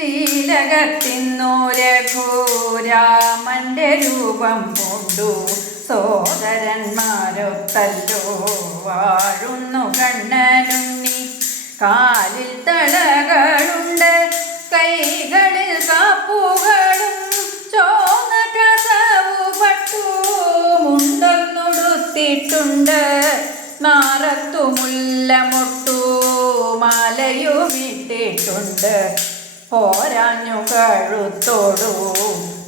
ശ്രീലകത്തിന്നു രഘുരാമന്റെ രൂപം കൊണ്ടു സോദരന്മാരൊത്തല്ലോ. വാഴുന്നു കണ്ണനുണ്ണി കാലിൽ തളകളുണ്ട് കൈകളിൽ കാപ്പുകളും. ചോന്ന കസവു പട്ടുമുണ്ടൊന്നുടുത്തിട്ടുണ്ട്. നാറത്തുമുല്ല മുട്ടു മാലയുമിട്ടിട്ടുണ്ട് പോരാഞ്ഞു കഴുത്തോടു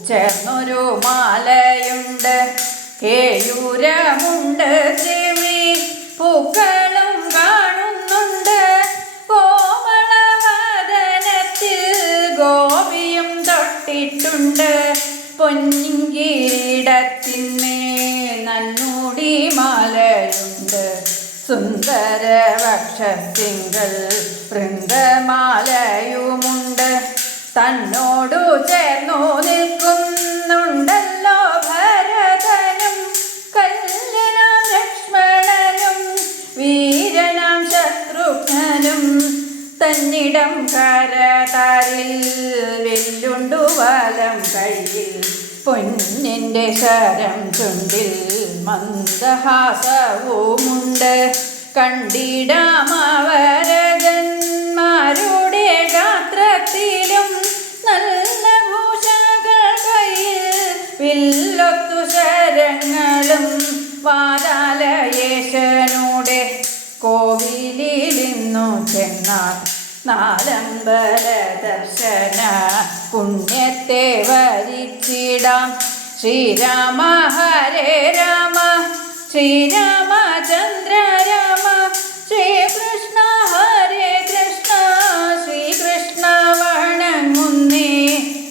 ചേർന്നൊരു മാലയുണ്ട്. കേയൂരമുണ്ട് ചെവി പൂക്കളും കാണുന്നുണ്ട്. കോമളവദനത്തിൽ ഗോപിയും തൊട്ടിട്ടുണ്ട്. പൊന്നിങ്കിടത്തിന്മേ നന്നൂടി മാലയുണ്ട്. സുന്ദര വക്ഷത്തിങ്കൾ വൃന്ദമാലയുമുണ്ട് തന്നോടു ചേർന്നു നിൽക്കുന്നുണ്ടല്ലോ ഭരതനും കല്യനാം ലക്ഷ്മണനും വീരനാം ശത്രുഘ്നും തന്നിടം കരതാരിൽ വെല്ലുണ്ടു വലം കയ്യിൽ. പൊന്നിന്റെ ശരം ചുണ്ടിൽ മന്ദഹാസവുമുണ്ട്. കണ്ടിടാമവരജന്മാരുടെ വില്ലൊത്തു ശരങ്ങളും വാതാലയേശനൂടെ കോവിലിരുന്നു ചെന്നാൽ നാലമ്പല ദർശന പുണ്യത്തെ വരിച്ചിടാം. ശ്രീരാമ ഹരേ രാമ ശ്രീരാമചന്ദ്ര രാമ ശ്രീകൃഷ്ണ ഹരേ കൃഷ്ണ ശ്രീകൃഷ്ണ വണങ്ങുന്നേ.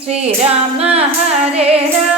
ശ്രീരാമ ഹരേ രാമ.